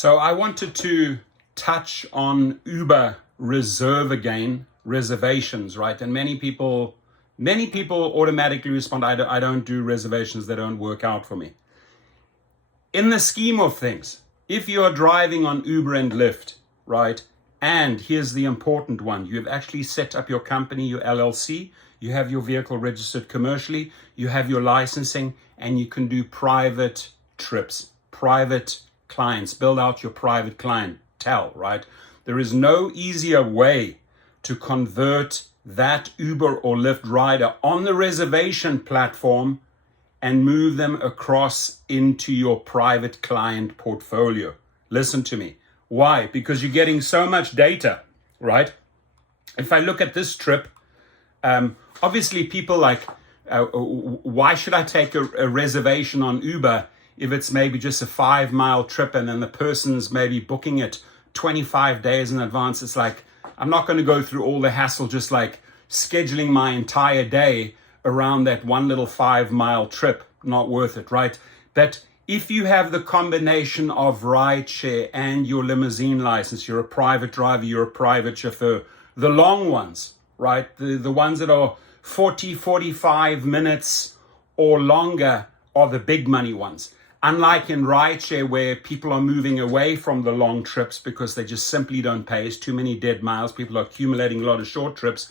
So I wanted to touch on Uber Reserve again, reservations, right? And many people automatically respond, I don't do reservations, they don't work out for me. In the scheme of things, if you are driving on Uber and Lyft, right? And here's the important one, you've actually set up your company, your LLC, you have your vehicle registered commercially, you have your licensing, and you can do private trips, private clients, build out your private clientele, right? There is no easier way to convert that Uber or Lyft rider on the reservation platform and move them across into your private client portfolio. Listen to me. Why? Because you're getting so much data, right? If I look at this trip, obviously people like, why should I take a reservation on Uber if it's maybe just a 5-mile trip and then the person's maybe booking it 25 days in advance? It's like, I'm not going to go through all the hassle just like scheduling my entire day around that one little 5-mile trip. Not worth it, right? But if you have the combination of rideshare and your limousine license, you're a private driver, you're a private chauffeur, the long ones, right? The ones that are 40, 45 minutes or longer are the big money ones. Unlike in rideshare where people are moving away from the long trips because they just simply don't pay. It's too many dead miles. People are accumulating a lot of short trips.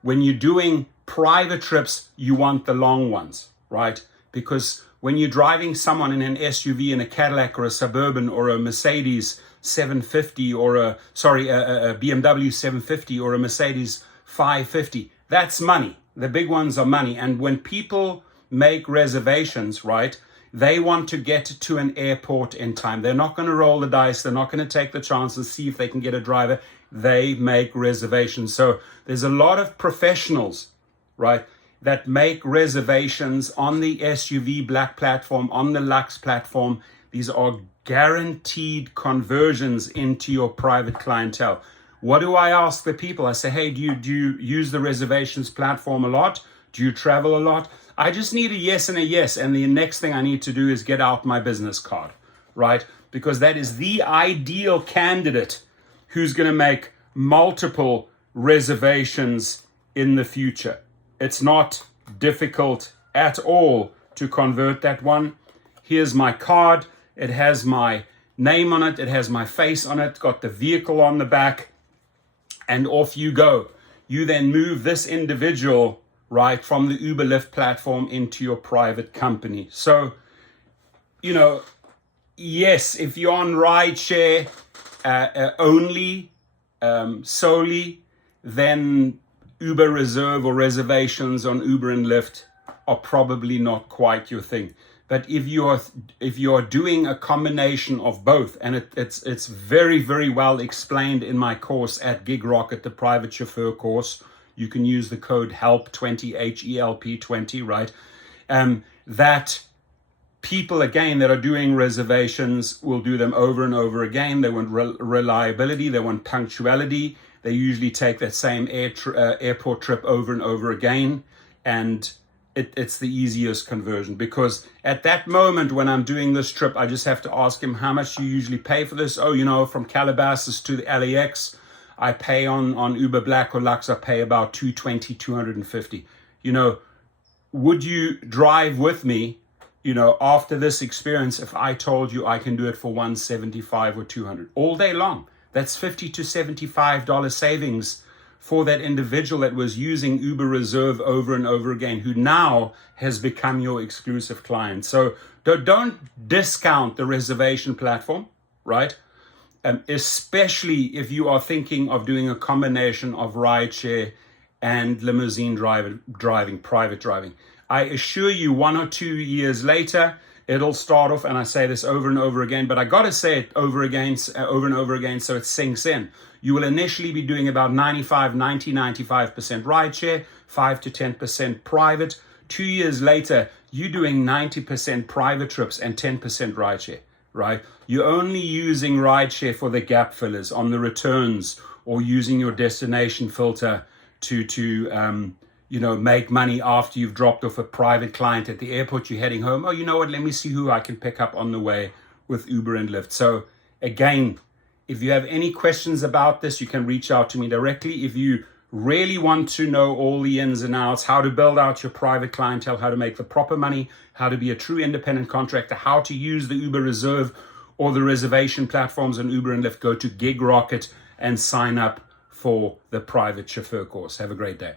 When you're doing private trips, you want the long ones, right? Because when you're driving someone in an SUV, in a Cadillac or a Suburban or a Mercedes 750 or a BMW 750 or a Mercedes 550, that's money. The big ones are money. And when people make reservations, right, they want to get to an airport in time. They're not going to roll the dice. They're not going to take the chance and see if they can get a driver. They make reservations. So there's a lot of professionals, right, that make reservations on the SUV Black platform, on the Lux platform. These are guaranteed conversions into your private clientele. What do I ask the people? I say, hey, do you use the reservations platform a lot? Do you travel a lot? I just need a yes and a yes. And the next thing I need to do is get out my business card, right? Because that is the ideal candidate who's going to make multiple reservations in the future. It's not difficult at all to convert that one. Here's my card. It has my name on it. It has my face on it. Got the vehicle on the back. And off you go. You then move this individual right from the Uber Lyft platform into your private company. So, yes, if you're on rideshare only, solely, then Uber Reserve or reservations on Uber and Lyft are probably not quite your thing. But if you are doing a combination of both, and it's very, very well explained in my course at Gig Rocket, the private chauffeur course. You can use the code HELP20, HELP20, right? That people, again, that are doing reservations will do them over and over again. They want reliability. They want punctuality. They usually take that same airport trip over and over again. And it's the easiest conversion, because at that moment when I'm doing this trip, I just have to ask him, how much do you usually pay for this? Oh, from Calabasas to the LAX, I pay on Uber Black or Lux, I pay about $220, $250. Would you drive with me, after this experience, if I told you I can do it for $175 or $200 all day long? That's $50 to $75 savings for that individual that was using Uber Reserve over and over again, who now has become your exclusive client. So don't discount the reservation platform, right? Especially if you are thinking of doing a combination of rideshare and limousine driving, private driving. I assure you 1 or 2 years later, it'll start off, and I say this over and over again, but I got to say it over and over again so it sinks in. You will initially be doing about 95% rideshare, 5 to 10% private. 2 years later, you're doing 90% private trips and 10% rideshare, right? You're only using rideshare for the gap fillers on the returns, or using your destination filter to make money after you've dropped off a private client at the airport. You're heading home. Oh, you know what? Let me see who I can pick up on the way with Uber and Lyft. So Again, if you have any questions about this, you can reach out to me directly. If you really want to know all the ins and outs, how to build out your private clientele, how to make the proper money, how to be a true independent contractor, how to use the Uber Reserve or the reservation platforms on Uber and Lyft, go to Gig Rocket and sign up for the private chauffeur course. Have a great day.